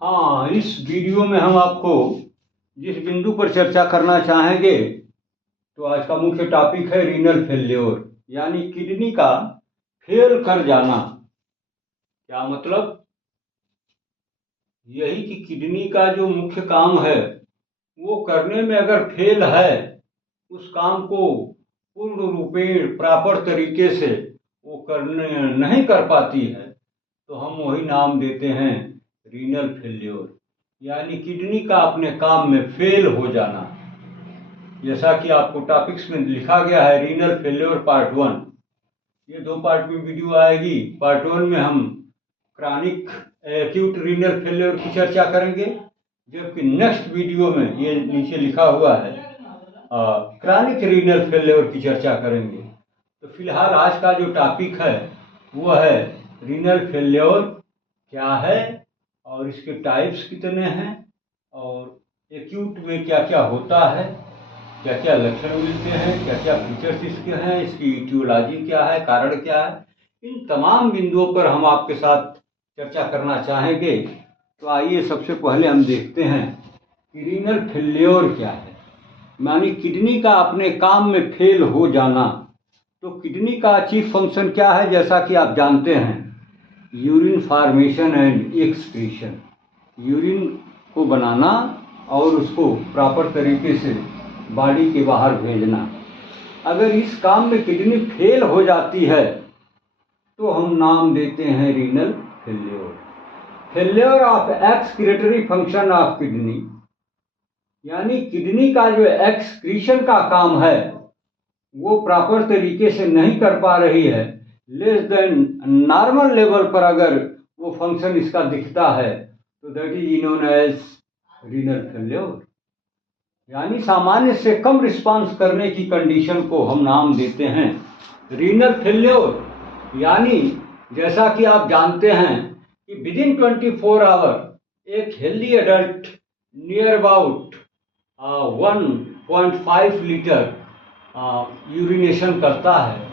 हाँ, इस वीडियो में हम आपको जिस बिंदु पर चर्चा करना चाहेंगे तो आज का मुख्य टॉपिक है रीनल फेल्योर, यानी किडनी का फेल कर जाना। क्या मतलब? यही कि किडनी का जो मुख्य काम है वो करने में अगर फेल है, उस काम को पूर्ण रूपेण प्रॉपर तरीके से वो करने नहीं कर पाती है, तो हम वही नाम देते हैं रीनल फेल्योर, यानी किडनी का अपने काम में फेल हो जाना। जैसा कि आपको टॉपिक्स में लिखा गया है, रीनल फेल्योर पार्ट 1। ये 2 पार्ट में वीडियो आएगी। पार्ट 1 में हम क्रॉनिक एक्यूट रीनल फेल्योर की चर्चा करेंगे, जबकि नेक्स्ट वीडियो में ये नीचे लिखा हुआ है क्रॉनिक रीनल फेल्योर की चर्चा करेंगे। तो फिलहाल आज का जो टॉपिक है वो है रीनल फेल्योर क्या है और इसके टाइप्स कितने हैं और एक्यूट में क्या क्या होता है, क्या क्या लक्षण मिलते हैं, क्या क्या फीचर्स इसके हैं, इसकी इटियोलॉजी क्या है, कारण क्या है। इन तमाम बिंदुओं पर हम आपके साथ चर्चा करना चाहेंगे। तो आइए सबसे पहले हम देखते हैं कि रीनल फेल्योर क्या है, यानी किडनी का अपने काम में फेल हो जाना। तो किडनी का चीफ फंक्शन क्या है? जैसा कि आप जानते हैं, urine formation and excretion, urine को बनाना और उसको प्रॉपर तरीके से बॉडी के बाहर भेजना। अगर इस काम में किडनी फेल हो जाती है तो हम नाम देते हैं renal failure. Failure of excretory function of kidney, यानी किडनी का जो एक्सक्रीशन का काम है वो प्रॉपर तरीके से नहीं कर पा रही है, लेस देन नॉर्मल लेवल पर अगर वो फंक्शन इसका दिखता है तो that is known as renal failure, यानी सामान्य से कम रिस्पांस करने की कंडीशन को हम नाम देते हैं रीनल फेल्योर। यानी जैसा कि आप जानते हैं कि विदिन 24 आवर एक healthy adult near about 1.5 litre urination करता है।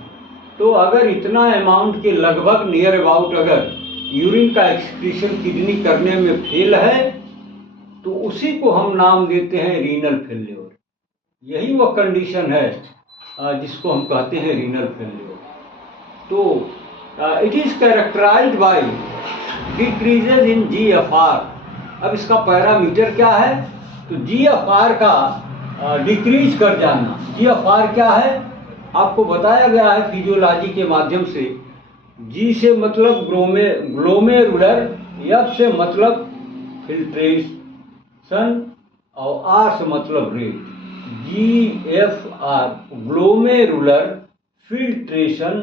तो अगर इतना अमाउंट के लगभग नियर अबाउट अगर यूरिन का एक्सक्रीशन किडनी करने में फेल है तो उसी को हम नाम देते हैं रीनल फेल्योर। यही वो कंडीशन है जिसको हम कहते हैं रीनल फेल्योर। तो it is characterized by decreases in GFR। अब इसका पैरामीटर क्या है? तो GFR का डिक्रीज कर जाना। GFR क्या है? आपको बताया गया है फिजियोलॉजी के माध्यम से। G से मतलब ग्लोमेरुलर, F से मतलब फिल्ट्रेशन और R से मतलब rate. GFR glomerular filtration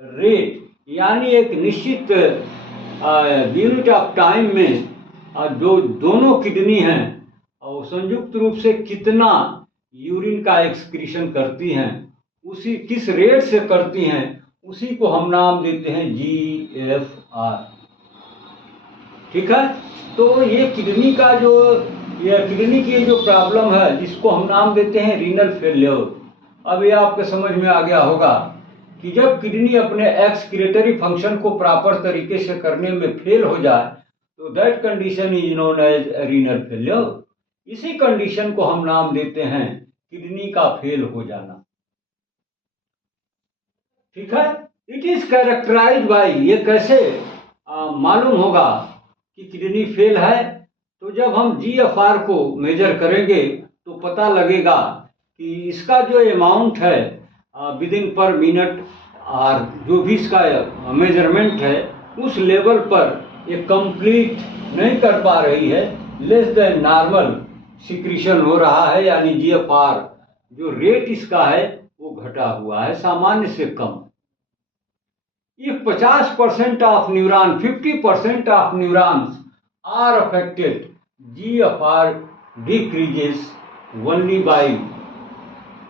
rate, यानी एक निश्चित यूनिट ऑफ टाइम में जो दोनों किडनी हैं और संयुक्त रूप से कितना यूरिन का एक्सक्रीशन करती हैं, उसी किस रेट से करती हैं, उसी को हम नाम देते हैं GFR। ठीक है? तो ये किडनी का जो किडनी की जो प्रॉब्लम है जिसको हम नाम देते हैं रीनल फेल्योर। अब ये आपके समझ में आ गया होगा कि जब किडनी अपने एक्सक्रीटरी फंक्शन को प्रॉपर तरीके से करने में फेल हो जाए तो that condition is known as renal failure. इसी कंडीशन को हम नाम देते हैं किडनी का फेल हो जाना। ठीक है? इट इज कैरेक्टराइज्ड बाय, ये कैसे मालूम होगा कि किडनी फेल है? तो जब हम GFR को मेजर करेंगे तो पता लगेगा कि इसका जो अमाउंट है विदिन पर मिनट और जो भी इसका मेजरमेंट है उस लेवल पर ये कंप्लीट नहीं कर पा रही है, लेस देन नॉर्मल सिक्रीशन हो रहा है, यानी GFR जो रेट इसका है वो घटा हुआ है सामान्य से कम। If 50% of neuron, 50% of neurons are affected, GFR decreases only by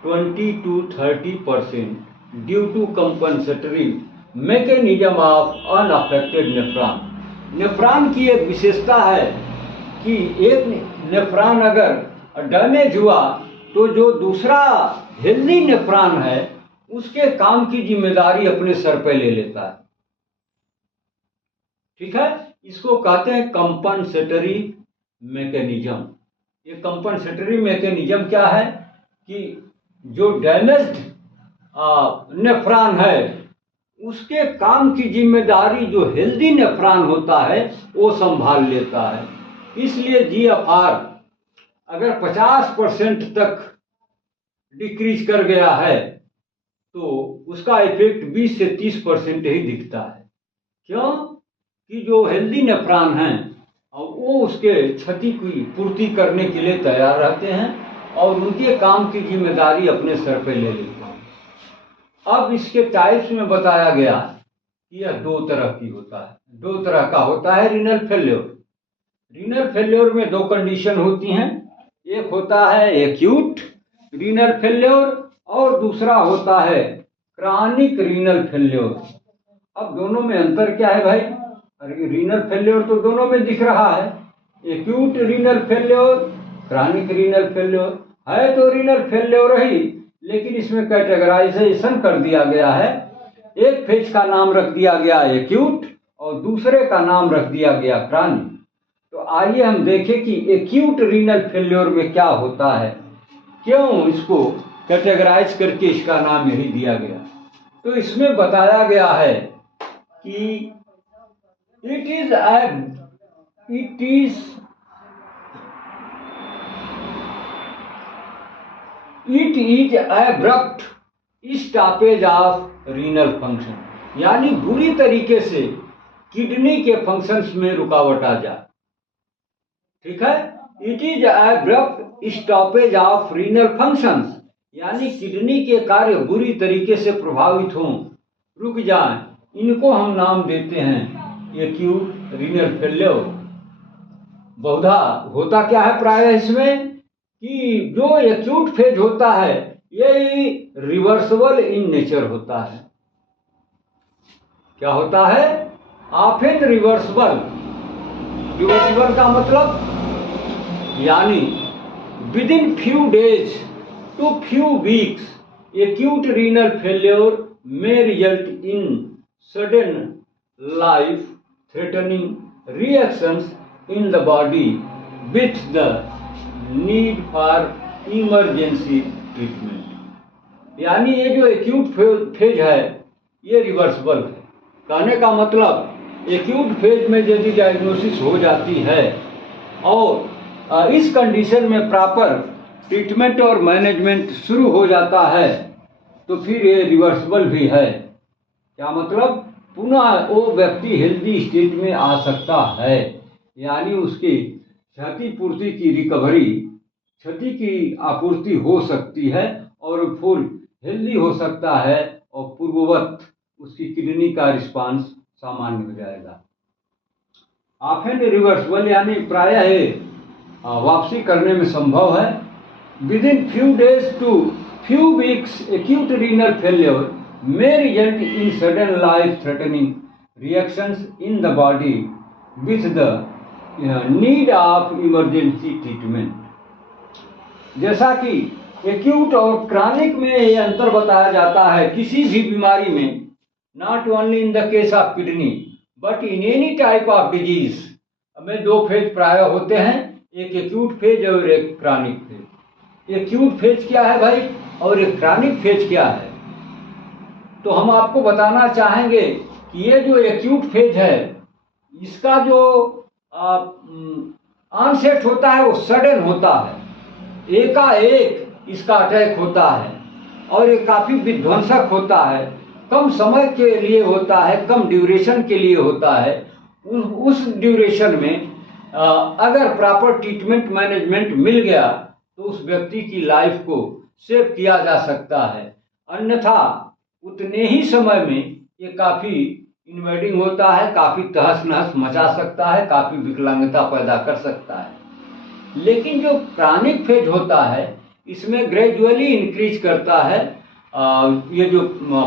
20 to 30% due to compensatory mechanism of unaffected nephron। Nephron की एक विशेषता है कि एक नेफ्रॉन अगर डैमेज हुआ तो जो दूसरा हेल्दी नेफ्रॉन है उसके काम की जिम्मेदारी अपने सर पे ले लेता है। ठीक है? इसको कहते हैं कंपनसेटरी मैकेनिज्म। ये कंपनसेटरी मैकेनिज्म क्या है कि जो डैमेज्ड नेफ्रॉन है उसके काम की जिम्मेदारी जो हेल्दी नेफ्रॉन होता है वो संभाल लेता है। इसलिए जीएफआर अगर 50% तक डिक्रीज कर गया है तो उसका इफेक्ट 20 से 30% ही दिखता है। क्यों कि जो हेल्दी नेफ्रॉन हैं वो उसके क्षति की पूर्ति करने के लिए तैयार रहते हैं और उनके काम की जिम्मेदारी अपने सर पे ले लेते हैं। अब इसके टाइप्स में बताया गया कि यह दो तरह की होता है, दो तरह का होता है रीनल फेल्योर। रीनल फेल्योर में दो कंडीशन होती हैं, एक होता है एक्यूट रीनल फेल्योर और दूसरा होता है क्रॉनिक रीनल फेल्योर। अब दोनों में अंतर क्या है भाई? रीनल फेल्योर तो दोनों में दिख रहा है, acute renal failure, chronic renal failure है तो रीनल फेल्योर ही, लेकिन इसमें कैटेगराइजेशन कर दिया गया है। एक फेज का नाम रख दिया गया एक्यूट और दूसरे का नाम रख दिया गया क्रॉनिक। तो आइए हम देखें कि एक्यूट रीनल फेल्योर में क्या होता है, क्यों इसको कैटेगराइज करके इसका नाम यही दिया गया। तो इसमें बताया गया है कि it is abrupt stoppage of renal function, यानी बुरी तरीके से किडनी के फंक्शंस में रुकावट आ जाए। ठीक है, it is abrupt stoppage of renal functions, यानी किडनी के कार्य बुरी तरीके से प्रभावित हों, रुक जाएं, इनको हम नाम देते हैं एक्यूट रीनल फेल्योर। बहुधा होता क्या है प्राय इसमें कि जो एक्यूट फेज होता है ये रिवर्सिबल इन नेचर होता है। क्या होता है? Often reversible. रिवर्सिबल का मतलब यानी within few days to few weeks acute renal failure में result in sudden life threatening reactions in the body with the need for emergency treatment। यानी ये जो एक्यूट फेज है ये रिवर्सिबल है। कहने का मतलब एक्यूट फेज में यदि डायग्नोसिस हो जाती है और इस कंडीशन में प्रॉपर ट्रीटमेंट और मैनेजमेंट शुरू हो जाता है तो फिर ये रिवर्सिबल भी है। क्या मतलब? पुनः वो व्यक्ति हेल्दी स्टेट में आ सकता है, यानी उसकी क्षतिपूर्ति की रिकवरी, क्षति की आपूर्ति हो सकती है और फुल हेल्दी हो सकता है और पूर्ववत उसकी किडनी का रिस्पांस सामान्य हो जाएगा। ऑफन रिवर्सिबल यानी प्रायः वापसी करने में संभव है। Within few days to few weeks acute renal failure may result in sudden life-threatening reactions in the body with the need of emergency treatment। जैसा कि एक्यूट और क्रॉनिक में ये अंतर बताया जाता है किसी भी बीमारी में, not only in the case of kidney but in any type of disease में दो फेज प्राय होते हैं, एक एक्यूट फेज और एक क्रॉनिक फेज। एक्यूट फेज क्या है भाई और एक क्रॉनिक फेज क्या है? तो हम आपको बताना चाहेंगे कि ये जो एक्यूट फेज है इसका जो ऑनसेट होता है वो सडन होता है, एकाएक इसका अटैक होता है और ये काफ़ी विध्वंसक होता है, कम समय के लिए होता है, कम ड्यूरेशन के लिए होता है। उस ड्यूरेशन में अगर प्रॉपर ट्रीटमेंट मैनेजमेंट मिल गया तो उस व्यक्ति की लाइफ को सेव किया जा सकता है, अन्यथा उतने ही समय में ये काफ़ी इन्वेडिंग होता है, काफ़ी तहस नहस मचा सकता है, काफ़ी विकलांगता पैदा कर सकता है। लेकिन जो क्रॉनिक फेज होता है इसमें ग्रेजुअली इंक्रीज करता है ये जो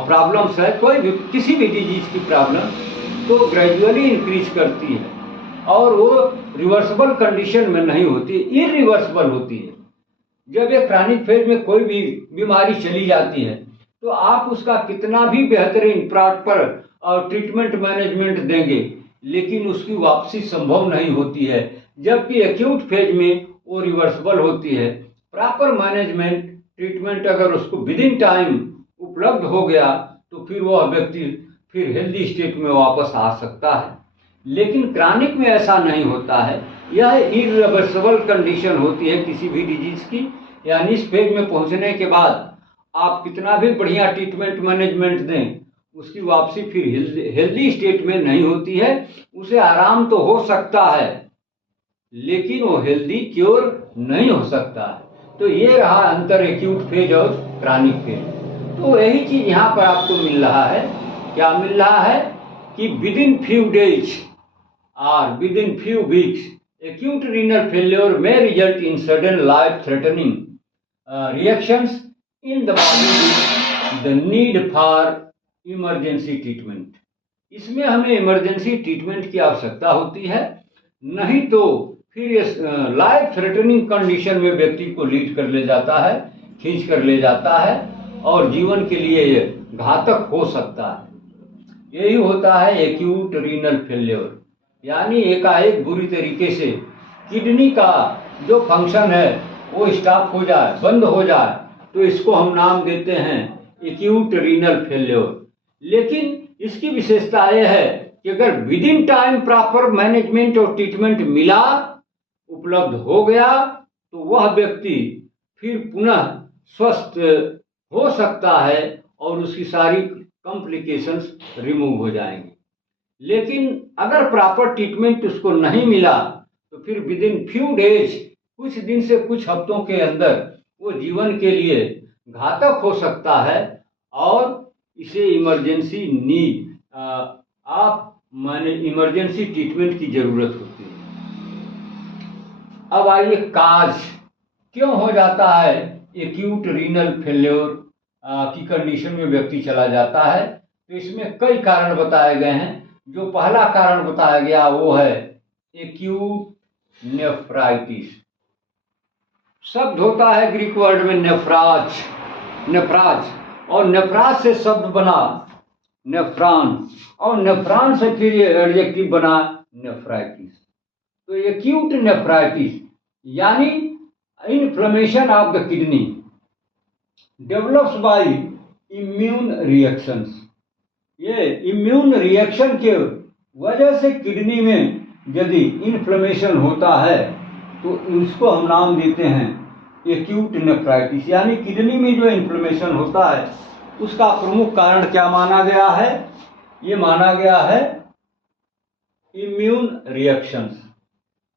प्रॉब्लम्स है, कोई भी किसी भी डिजीज की प्रॉब्लम तो ग्रेजुअली इंक्रीज करती है और वो रिवर्सिबल कंडीशन में नहीं होती, इरिवर्सिबल होती है। जब ये क्रॉनिक फेज में कोई भी बीमारी चली जाती है तो आप उसका कितना भी बेहतरीन प्रॉपर और ट्रीटमेंट मैनेजमेंट देंगे लेकिन उसकी वापसी संभव नहीं होती है, जबकि एक्यूट फेज में वो रिवर्सिबल होती है। प्रॉपर मैनेजमेंट ट्रीटमेंट अगर उसको विद इन टाइम उपलब्ध हो गया तो फिर वह व्यक्ति फिर हेल्दी स्टेट में वापस आ सकता है। लेकिन क्रॉनिक में ऐसा नहीं होता है, यह इरिवर्सिबल कंडीशन होती है किसी भी डिजीज की। यानी इस फेज में पहुंचने के बाद आप कितना भी बढ़िया ट्रीटमेंट मैनेजमेंट दें, उसकी वापसी फिर हेल्दी स्टेट में नहीं होती है। उसे आराम तो हो सकता है लेकिन वो हेल्दी क्योर नहीं हो सकता है। तो ये रहा अंतर एक्यूट फेज और क्रॉनिक फेज। तो यही चीज यहाँ पर आपको मिल रहा है। क्या मिल रहा है कि विद इन फ्यू डेज और with in few weeks acute renal failure may result in sudden life threatening reactions in the body with the need for emergency treatment। इसमें हमें इमरजेंसी ट्रीटमेंट की आवश्यकता होती है, नहीं तो फिर ये लाइफ थ्रेटनिंग कंडीशन में व्यक्ति को लीड कर ले जाता है, खींच कर ले जाता है और जीवन के लिए ये घातक हो सकता है। यही होता है एक्यूट रीनल फेल्योर। यानी एकाएक बुरी तरीके से किडनी का जो फंक्शन है वो स्टॉप हो जाए, बंद हो जाए, तो इसको हम नाम देते हैं एक्यूट रीनल फेल्योर। लेकिन इसकी विशेषता यह है कि अगर with in time proper management और ट्रीटमेंट मिला, उपलब्ध हो गया, तो वह व्यक्ति फिर पुनः स्वस्थ हो सकता है और उसकी सारी कॉम्प्लिकेशंस रिमूव हो जाएंगी। लेकिन अगर प्रॉपर ट्रीटमेंट उसको नहीं मिला तो फिर विद इन फ्यू डेज, कुछ दिन से कुछ हफ्तों के अंदर वो जीवन के लिए घातक हो सकता है और इसे इमरजेंसी नीड माने इमरजेंसी ट्रीटमेंट की जरूरत होती है। अब आइए काज क्यों हो जाता है एक्यूट रीनल फेल्योर की कंडीशन में व्यक्ति चला जाता है। तो इसमें कई कारण बताए गए हैं। जो पहला कारण बताया गया वो है एक्यूट नेफ्राइटिस। शब्द होता है ग्रीक वर्ड में नेफ्राज, और नेफ्राज से शब्द बना नेफ्रॉन, और नेफ्रॉन से फिर ये एडजेक्टिव बना नेफ्राइटिस। तो एक्यूट नेफ्राइटिस यानी inflammation of the kidney develops bye immune reactions. ये इम्यून रिएक्शन के वजह से किडनी में यदि इन्फ्लेमेशन होता है तो इसको हम नाम देते हैं एक्यूट नेफ्राइटिस। यानी किडनी में जो इन्फ्लेमेशन होता है उसका प्रमुख कारण क्या माना गया है? ये माना गया है इम्यून रिएक्शंस।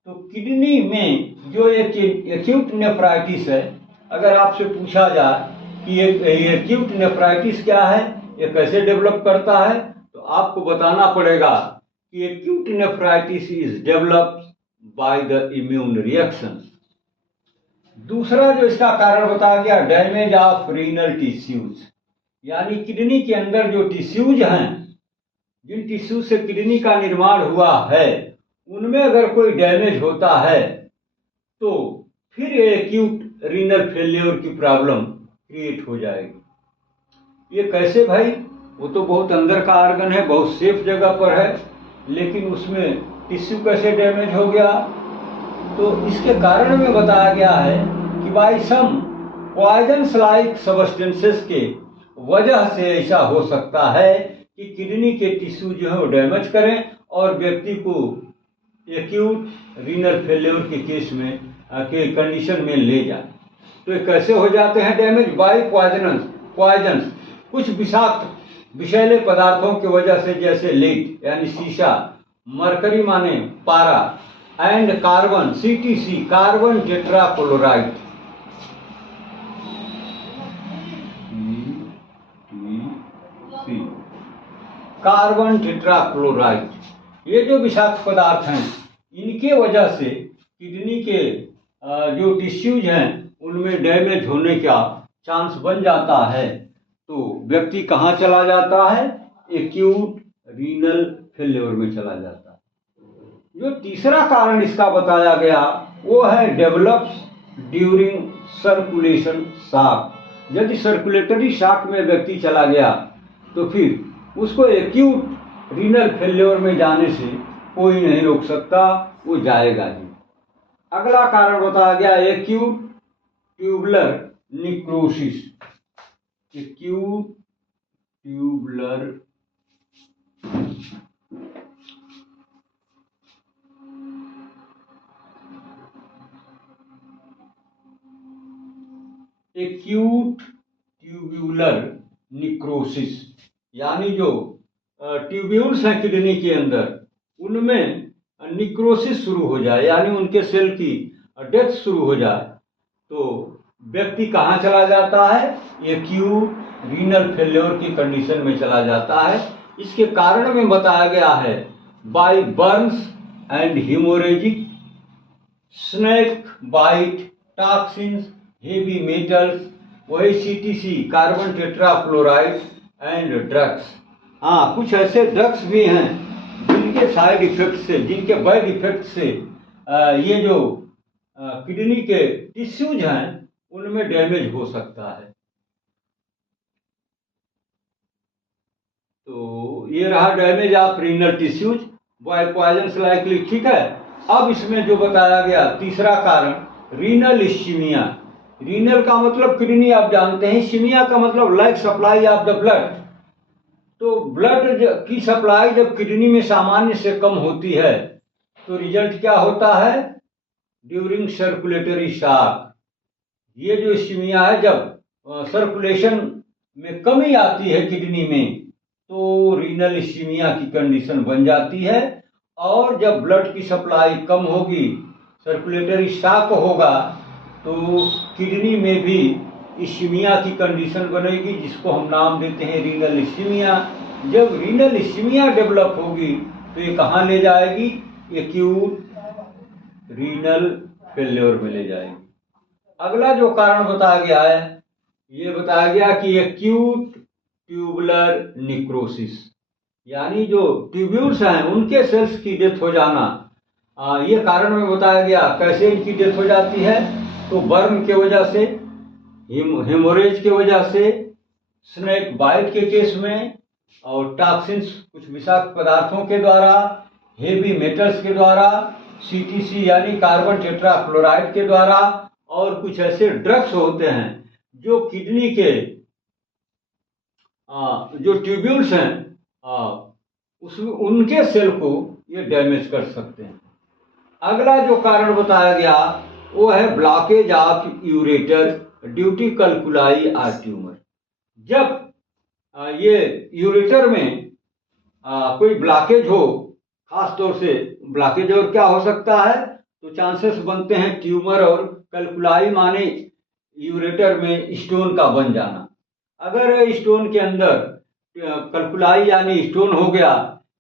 तो किडनी में जो एक एक्यूट नेफ्राइटिस है, अगर आपसे पूछा जाए कि एक्यूट नेफ्राइटिस क्या है, ये कैसे डेवलप करता है, तो आपको बताना पड़ेगा कि acute nephritis is developed by the immune reactions. दूसरा जो इसका कारण बताया गया डैमेज ऑफ रीनल टिश्यूज। यानी किडनी के अंदर जो टिश्यूज हैं, जिन टिश्यू से किडनी का निर्माण हुआ है, उनमें अगर कोई डैमेज होता है तो फिर एक्यूट रीनल फेल्योर की प्रॉब्लम क्रिएट हो जाएगी। ये कैसे भाई? वो तो बहुत अंदर का आर्गन है, बहुत सेफ जगह पर है, लेकिन उसमें टिश्यू कैसे डैमेज हो गया? तो इसके कारण में बताया गया है कि बाय सम पॉइजन्स लाइक सब्सटेंसेस के वजह से ऐसा हो सकता है कि किडनी के टिश्यू जो है वो डैमेज करें और व्यक्ति को एक्यूट रीनल फेल्योर के केस में के कंडीशन में ले जाए। तो ये कैसे हो जाते हैं डैमेज? बाय पॉइजन्स, कुछ विषाक्त विषैले पदार्थों की वजह से, जैसे लेड यानी शीशा, मरकरी माने पारा, and carbon CTC carbon tetrachloride, carbon tetrachloride, ये जो विषाक्त पदार्थ हैं इनके वजह से किडनी के जो टिश्यूज हैं उनमें डैमेज होने का चांस बन जाता है। तो व्यक्ति कहाँ चला जाता है? एक्यूट रीनल फेल्योर में चला जाता है। जो तीसरा कारण इसका बताया गया वो है डेवलप्स ड्यूरिंग सर्कुलेशन शॉक। यदि सर्कुलेटरी शॉक में व्यक्ति चला गया तो फिर उसको एक्यूट रीनल फेल्योर में जाने से कोई नहीं रोक सकता, वो जाएगा ही। अगला कारण बताया गया acute tubular necrosis. Acute tubular acute tubular necrosis, यानी जो ट्यूब्यूल्स हैं किडनी के अंदर उनमें निक्रोसिस शुरू हो जाए, यानी उनके सेल की डेथ शुरू हो जाए, तो व्यक्ति कहाँ चला जाता है? एक्यूट रीनल फेल्योर की कंडीशन में चला जाता है। इसके कारण में बताया गया है by burns and haemorrhagic, snake bite, toxins, heavy metals, वही CTC carbon tetrafluoride and drugs. हाँ, कुछ ऐसे ड्रग्स भी हैं जिनके साइड इफेक्ट से, जिनके बैड इफेक्ट से ये जो किडनी के टिश्यूज हैं उनमें डैमेज हो सकता है। तो ये रहा damage of renal tissues by poisons likely, ठीक है। अब इसमें जो बताया गया तीसरा कारण रीनल इस्कीमिया। रीनल का मतलब किडनी आप जानते हैं, इस्कीमिया का मतलब lack supply of the blood. तो ब्लड की सप्लाई जब किडनी में सामान्य से कम होती है तो रिजल्ट क्या होता है? During circulatory shock. ये जो इस्कीमिया है, जब सर्कुलेशन में कमी आती है किडनी में तो रीनल इस्कीमिया की कंडीशन बन जाती है। और जब ब्लड की सप्लाई कम होगी, सर्कुलेटरी शॉक होगा, तो किडनी में भी इस्कीमिया की कंडीशन बनेगी, जिसको हम नाम देते हैं रीनल इस्कीमिया। जब रीनल इस्कीमिया डेवलप होगी तो ये कहाँ ले जाएगी? एक्यूट रीनल फेल्योर में ले जाएगी। अगला जो कारण बताया गया है, ये बताया गया कि एक्यूट ट्यूबुलर निक्रोसिस, यानी जो ट्यूब्यूल्स हैं उनके सेल्स की डेथ हो जाना। ये कारण में बताया गया। कैसे इनकी डेथ हो जाती है? तो बर्न के वजह से, हेमोरेज के वजह से, स्नेक बाइट के केस में, और टॉक्सिन्स कुछ विषाक्त पदार्थों के द्वारा, हेवी मेटल्स के द्वारा, सीटीसी यानी कार्बन टेट्राफ्लोराइड के द्वारा, और कुछ ऐसे ड्रग्स होते हैं जो किडनी के जो ट्यूब्यूल्स हैं उसमें उनके सेल को ये डैमेज कर सकते हैं। अगला जो कारण बताया गया वो है blockage of ureter due to calculi और ट्यूमर। जब ये यूरेटर में कोई ब्लॉकेज हो, खास तौर से ब्लॉकेज और क्या हो सकता है, तो चांसेस बनते हैं ट्यूमर और कैल्कुलाई माने यूरेटर में स्टोन का बन जाना। अगर स्टोन के अंदर कैल्कुलाई यानी स्टोन हो गया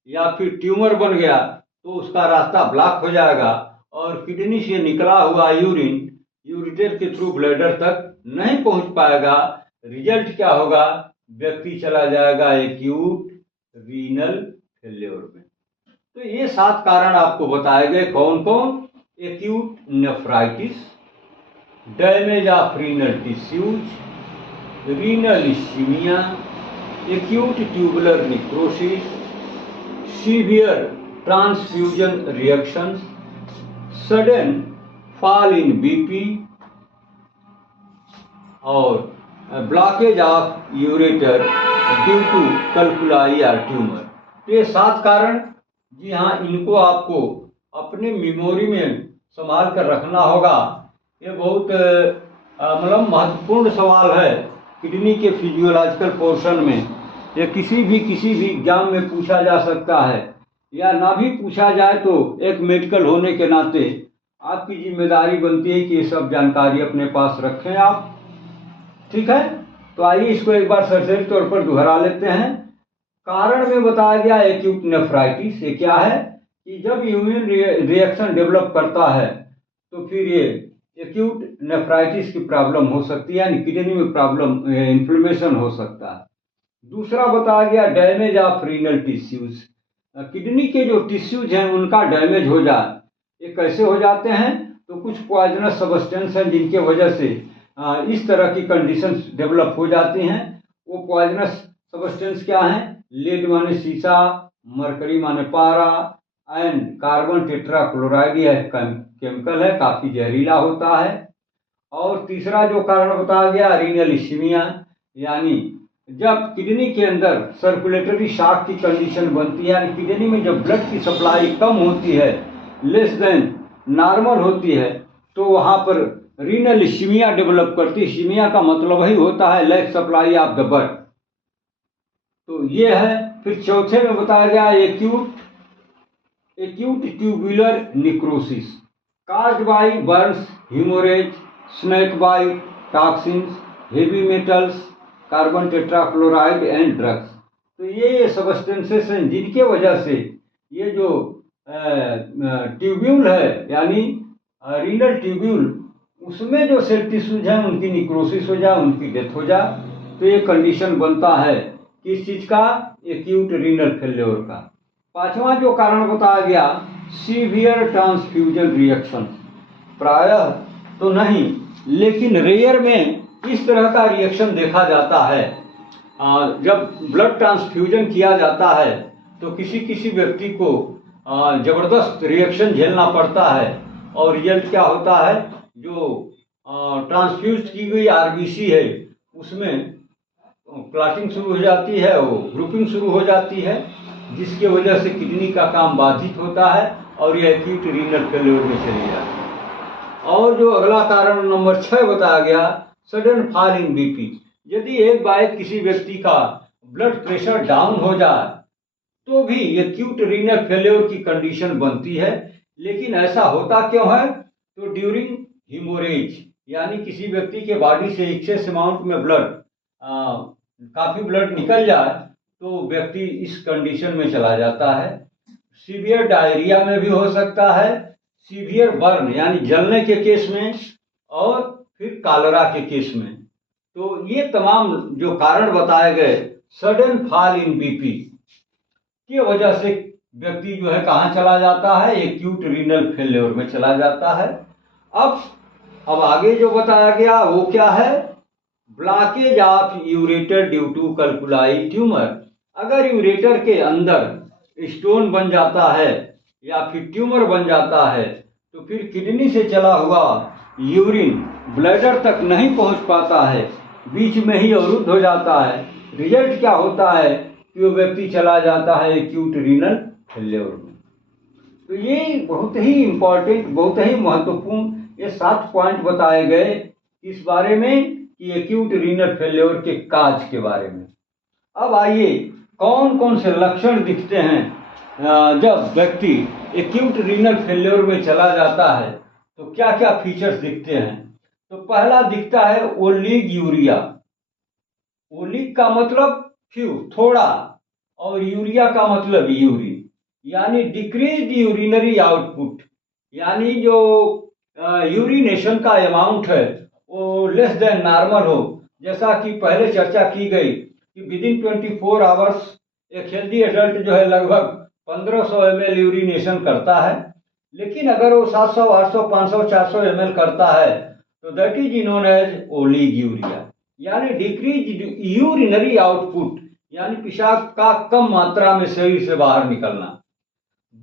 या फिर ट्यूमर बन गया तो उसका रास्ता ब्लॉक हो जाएगा और किडनी से निकला हुआ यूरिन यूरेटर के थ्रू ब्लैडर तक नहीं पहुंच पाएगा। रिजल्ट क्या होगा? व्यक्ति चला जाएगा एक्यूट रीनल फेल्योर में। तो ये 7 कारण आपको बताए गए। कौन कौन? Acute nephritis, damage of renal tissues, renal ischemia, acute tubular necrosis, severe transfusion reactions, sudden fall in BP और blockage of ureter due to calculi और ट्यूमर। ये 7 कारण, जी हाँ, इनको आपको अपने मेमोरी में संभाल कर रखना होगा। ये बहुत मतलब महत्वपूर्ण सवाल है किडनी के फिजियोलॉजिकल पोर्शन में। ये किसी भी एग्जाम में पूछा जा सकता है, या ना भी पूछा जाए तो एक मेडिकल होने के नाते आपकी जिम्मेदारी बनती है कि ये सब जानकारी अपने पास रखें आप। ठीक है, तो आइए इसको एक बार सरसरी तौर पर दोहरा लेते हैं। कारण में बताया गया एक्यूट नेफ्राइटिस। ये क्या है कि जब इम्यून रिएक्शन डेवलप करता है तो फिर ये एक्यूट नेफ्राइटिस की प्रॉब्लम हो सकती है, यानी किडनी में प्रॉब्लम, इन्फ्लेमेशन हो सकता है। दूसरा बताया गया damage of renal tissues. Kidney के जो टिश्यूज हैं उनका डैमेज हो जाए। ये कैसे हो जाते हैं? तो कुछ पॉइजनस सब्सटेंस हैं जिनके वजह से इस तरह की कंडीशंस डेवलप हो जाती हैं। वो पॉइजनस सब्सटेंस क्या हैं? लेड माने शीशा, मरकरी माने पारा, एंड कार्बन टेट्राक्लोराइड, यह केमिकल है, काफ़ी जहरीला होता है। और तीसरा जो कारण बताया गया रीनल इस्कीमिया, यानी जब किडनी के अंदर सर्कुलेटरी शॉक की कंडीशन बनती है, यानी किडनी में जब ब्लड की सप्लाई कम होती है, लेस देन नॉर्मल होती है, तो वहाँ पर रीनल इस्कीमिया डेवलप करती है। इस्कीमिया का मतलब ही होता है lack supply of the blood. तो ये है। फिर चौथे में बताया गया acute tubular necrosis caused by burns, hemorrhage, snake bite, toxins, heavy metals, carbon tetrachloride and drugs. तो ये सबस्टेंसेस हैं जिनके वजह से ये जो ट्यूब्यूल है, यानी रीनल ट्यूब्यूल, उसमें जो सेल टिश्यूज हैं उनकी निक्रोसिस हो जाए, उनकी डेथ हो जाए, तो ये कंडीशन बनता है किस चीज़ का? एक्यूट रीनल फेल्योर का। पांचवा जो कारण बताया गया सीवियर ट्रांसफ्यूजन रिएक्शन। प्रायः तो नहीं, लेकिन रेयर में इस तरह का रिएक्शन देखा जाता है। जब ब्लड ट्रांसफ्यूजन किया जाता है तो किसी किसी व्यक्ति को ज़बरदस्त रिएक्शन झेलना पड़ता है, और रिजल्ट क्या होता है? जो ट्रांसफ्यूज की गई आरबीसी है उसमें क्लॉटिंग शुरू हो जाती है, वो ग्रुपिंग शुरू हो जाती है, जिसके वजह से किडनी का काम बाधित होता है और यह एक्यूट रीनल फेल्योर में चली जाती है। और जो अगला कारण नंबर 6 बताया गया सडन फॉल इन बीपी। यदि एक बार किसी व्यक्ति का ब्लड प्रेशर डाउन हो जाए तो भी एक्यूट रीनल फेल्योर की कंडीशन बनती है। लेकिन ऐसा होता क्यों है? तो ड्यूरिंग हीमोरेज, यानी किसी व्यक्ति के बॉडी से एक्सेस अमाउंट में ब्लड, काफ़ी ब्लड निकल जाए तो व्यक्ति इस कंडीशन में चला जाता है। सीवियर डायरिया में भी हो सकता है, सीवियर बर्न यानी जलने के केस में, और फिर कॉलरा के केस में। तो ये तमाम जो कारण बताए गए सडन फॉल इन बीपी की वजह से व्यक्ति जो है कहाँ चला जाता है? एक्यूट रीनल फेल्योर में चला जाता है। अब आगे जो बताया गया वो क्या है? Blockage of ureter due to calculi tumour. अगर यूरेटर के अंदर स्टोन बन जाता है या फिर ट्यूमर बन जाता है तो फिर किडनी से चला हुआ यूरिन ब्लैडर तक नहीं पहुंच पाता है, बीच में ही अवरुद्ध हो जाता है। रिजल्ट क्या होता है कि वो व्यक्ति चला जाता है एक्यूट रीनल फेल्योर में। तो ये बहुत ही इम्पोर्टेंट, बहुत ही महत्वपूर्ण ये 7 पॉइंट बताए गए इस बारे में कि एक्यूट रीनल फेल्योर के काज के बारे में। अब आइए कौन कौन से लक्षण दिखते हैं जब व्यक्ति एक्यूट रीनल फेल्योर में चला जाता है, तो क्या क्या फीचर्स दिखते हैं? तो पहला दिखता है ओलिग यूरिया। ओलिग का मतलब फ्यू, थोड़ा, और यूरिया का मतलब यूरिन, यानी डिक्रीज यूरिनरी आउटपुट, यानी जो यूरिनेशन का अमाउंट है वो लेस देन नॉर्मल हो। जैसा कि पहले चर्चा की गई कि विदिन 24 आवर्स एक हेल्दी एडल्ट जो है लगभग 1500 ml यूरिनेशन करता है, लेकिन अगर वो 700, 800, 500, 400 ml करता है तो that is known as oliguria, यानी डिक्रीज यूरिनरी आउटपुट, यानी पेशाब का कम मात्रा में शरीर से बाहर निकलना।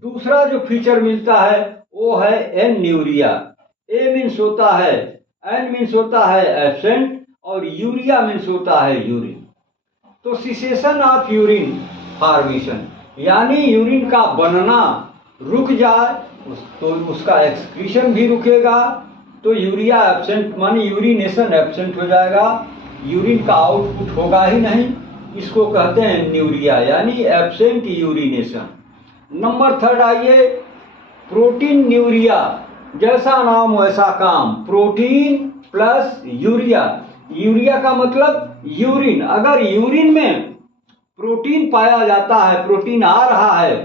दूसरा जो फीचर मिलता है वो है एन्यूरिया। ए मीन्स होता है, एन मीन्स होता है एब्सेंट, और यूरिया मीन्स होता है यूरिन। तो सिसेशन ऑफ यूरिन फॉर्मेशन, यानी यूरिन का बनना रुक जाए तो उसका एक्सक्रीशन भी रुकेगा, तो यूरिया एब्सेंट मानी यूरिनेशन एब्सेंट हो जाएगा, यूरिन का आउटपुट होगा ही नहीं, इसको कहते हैं न्यूरिया, यानी एब्सेंट यूरिनेशन। नंबर 3 आइए प्रोटीन न्यूरिया। जैसा नाम वैसा काम, प्रोटीन प्लस यूरिया। यूरिया का मतलब यूरिन, अगर यूरिन में प्रोटीन पाया जाता है, प्रोटीन आ रहा है,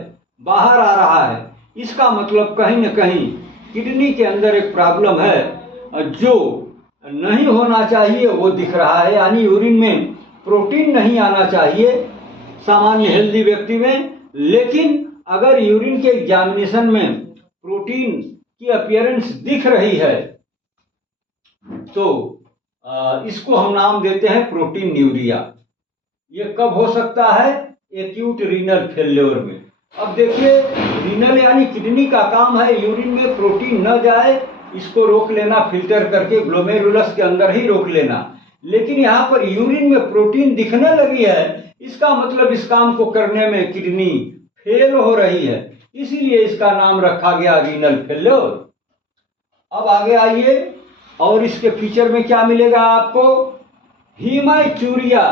बाहर आ रहा है, इसका मतलब कहीं न कहीं किडनी के अंदर एक प्रॉब्लम है जो नहीं होना चाहिए वो दिख रहा है, यानी यूरिन में प्रोटीन नहीं आना चाहिए सामान्य हेल्दी व्यक्ति में। लेकिन अगर यूरिन के एग्जामिनेशन में प्रोटीन की अपीयरेंस दिख रही है तो इसको हम नाम देते हैं प्रोटीन न्यूरिया। ये कब हो सकता है? एक्यूट रीनल फेल्योर में। अब देखिए रीनल यानी किडनी का काम है यूरिन में प्रोटीन न जाए, इसको रोक लेना, फिल्टर करके ग्लोमेरुलस के अंदर ही रोक लेना। लेकिन यहाँ पर यूरिन में प्रोटीन दिखने लगी है, इसका मतलब इस काम को करने में किडनी फेल हो रही है, इसीलिए इसका नाम रखा गया रीनल फेल्योर। अब आगे आइए, और इसके फीचर में क्या मिलेगा आपको? हीमाइचूरिया,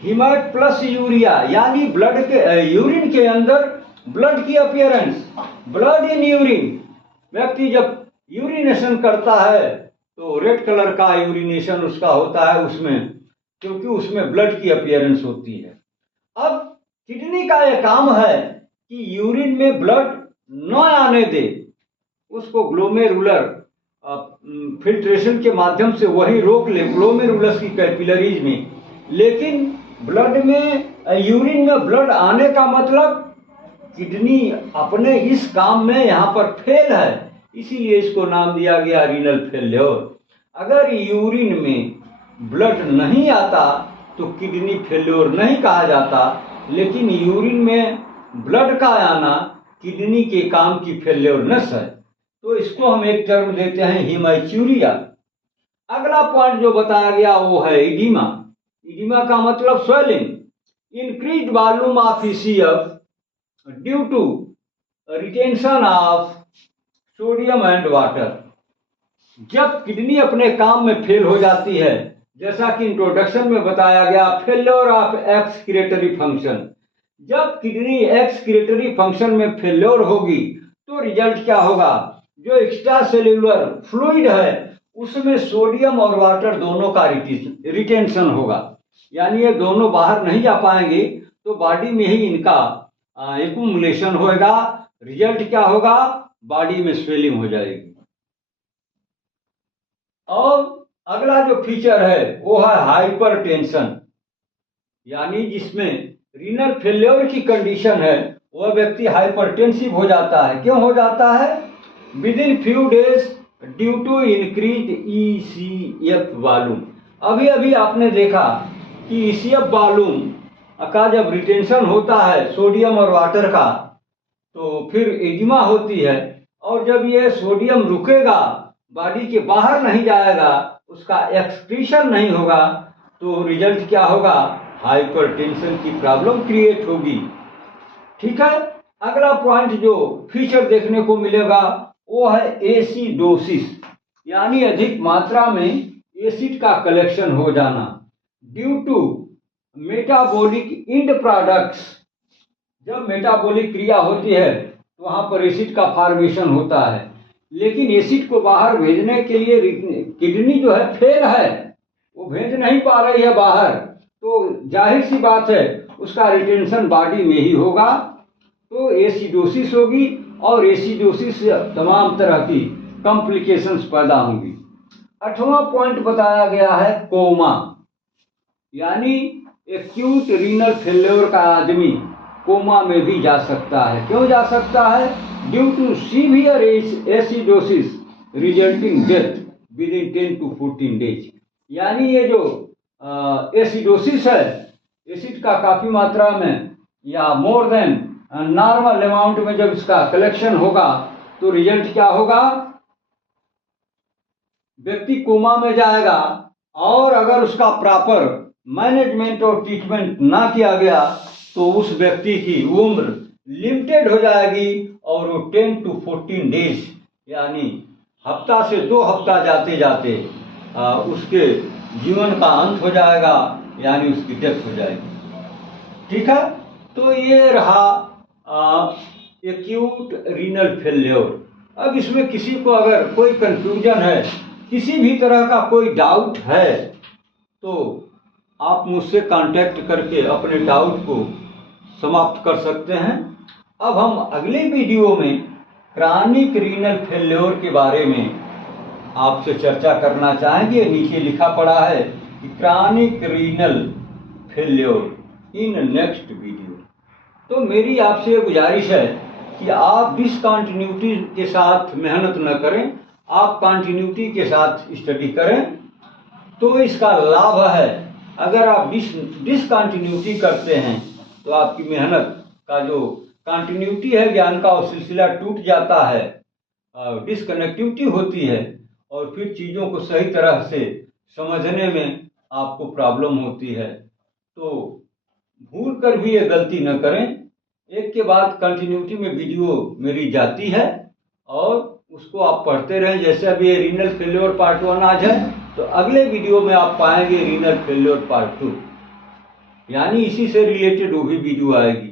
हीमाइट प्लस यूरिया, यानी ब्लड के यूरिन के अंदर ब्लड की अपीयरेंस, ब्लड इन यूरिन। व्यक्ति जब यूरिनेशन करता है तो रेड कलर का यूरिनेशन उसका होता है उसमें, क्योंकि उसमें ब्लड की अपीयरेंस होती है। अब किडनी का यह काम है कि यूरिन में ब्लड न आने दे, उसको ग्लोमेरुलर फिल्ट्रेशन के माध्यम से वही रोक ले ग्लोमेरुलस की कैपिलरीज में। लेकिन ब्लड में यूरिन में ब्लड आने का मतलब किडनी अपने इस काम में यहाँ पर फेल है, इसीलिए इसको नाम दिया गया रीनल फेल्योर। अगर यूरिन में ब्लड नहीं आता तो किडनी फेल्योर नहीं कहा जाता, लेकिन यूरिन में ब्लड का आना किडनी के काम की फेल्योरनेस है, तो इसको हम एक टर्म देते हैं हीमाइचूरिया। अगला पॉइंट जो बताया गया वो है इडिमा। इडिमा का मतलब swelling, increased volume of ECF due to retention of sodium and water. जब किडनी अपने काम में फेल हो जाती है, जैसा कि इंट्रोडक्शन में बताया गया, फेल्योर ऑफ एक्सक्रीटरी फंक्शन, जब किडनी एक्सक्रीटरी फंक्शन में फेल्योर होगी तो रिजल्ट क्या होगा? जो एक्स्ट्रा सेल्यूलर फ्लूइड है उसमें सोडियम और वाटर दोनों का रिटेंशन होगा, यानी ये दोनों बाहर नहीं जा पाएंगे, तो बॉडी में ही इनका एक्यूमुलेशन होगा। रिजल्ट क्या होगा? बॉडी में स्वेलिंग हो जाएगी। और अगला जो फीचर है वो है हाइपरटेंशन, यानी जिसमें रीनल फेल्योर की कंडीशन है वह व्यक्ति हाइपरटेंसिव हो जाता है। क्यों हो जाता है? Within few days due to increase ECF volume. अभी अभी आपने देखा कि ईसीएफ वॉल्यूम का जब रिटेंशन होता है सोडियम और वाटर का, तो फिर एडिमा होती है, और जब ये सोडियम रुकेगा, बॉडी के बाहर नहीं जाएगा, उसका एक्सक्रीशन नहीं होगा, तो रिजल्ट क्या होगा? हाइपरटेंशन की प्रॉब्लम क्रिएट होगी। ठीक है। अगला पॉइंट जो फीचर देखने को मिलेगा वो है एसिडोसिस, यानी अधिक मात्रा में एसिड का कलेक्शन हो जाना due to metabolic end products. जब मेटाबॉलिक क्रिया होती है तो वहां पर एसिड का फॉर्मेशन होता है, लेकिन एसिड को बाहर भेजने के लिए किडनी जो है फेल है, वो भेज नहीं पा रही है बाहर, तो जाहिर सी बात है उसका रिटेंशन बॉडी में ही होगा, तो एसिडोसिस होगी, और एसिडोसिस से तमाम तरह की कॉम्प्लिकेशंस पैदा होंगी। 8वां पॉइंट बताया गया है कोमा, यानी एक्यूट रीनल फेल्योर का आदमी कोमा में भी जा सकता है। क्यों जा सकता है? Due to severe acidosis resulting death within 10 to 14 days. यानी ये जो एसिडोसिस है, एसिड का काफी मात्रा में या मोर देन नॉर्मल अमाउंट में जब इसका कलेक्शन होगा तो रिजल्ट क्या होगा? व्यक्ति कोमा में जाएगा, और अगर उसका प्रॉपर मैनेजमेंट और ट्रीटमेंट ना किया गया तो उस व्यक्ति की उम्र लिमिटेड हो जाएगी, और वो 10 to 14 डेज यानी हफ्ता से 2 हफ्ता जाते जाते उसके जीवन का अंत हो जाएगा, यानी उसकी डेथ हो जाएगी। ठीक है। तो ये रहा एक्यूट रीनल फेल्योर। अब इसमें किसी को अगर कोई कंफ्यूजन है, किसी भी तरह का कोई डाउट है, तो आप मुझसे कांटेक्ट करके अपने डाउट को समाप्त कर सकते हैं। अब हम अगले वीडियो में क्रॉनिक रीनल फेल्योर के बारे में आपसे चर्चा करना चाहेंगे। नीचे लिखा पड़ा है कि chronic renal failure in next video. तो मेरी आपसे गुजारिश है कि आप डिसकंटिन्यूटी के साथ मेहनत न करें, आप कंटिन्यूटी के साथ स्टडी करें, तो इसका लाभ है। अगर आप डिसकंटिन्यूटी करते हैं तो आपकी मेहनत का जो कंटिन्यूटी है ज्ञान का, वो सिलसिला टूट जाता है, डिसकनेक्टिविटी होती है, और फिर चीज़ों को सही तरह से समझने में आपको प्रॉब्लम होती है। तो भूल कर भी ये गलती न करें। एक के बाद कंटिन्यूटी में वीडियो मेरी जाती है और उसको आप पढ़ते रहें। जैसे अभी ये रीनल फेल्योर पार्ट 1 आज है, तो अगले वीडियो में आप पाएंगे रीनल फेल्योर पार्ट 2, यानी इसी से रिलेटेड वो भी वीडियो आएगी।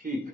ठीक।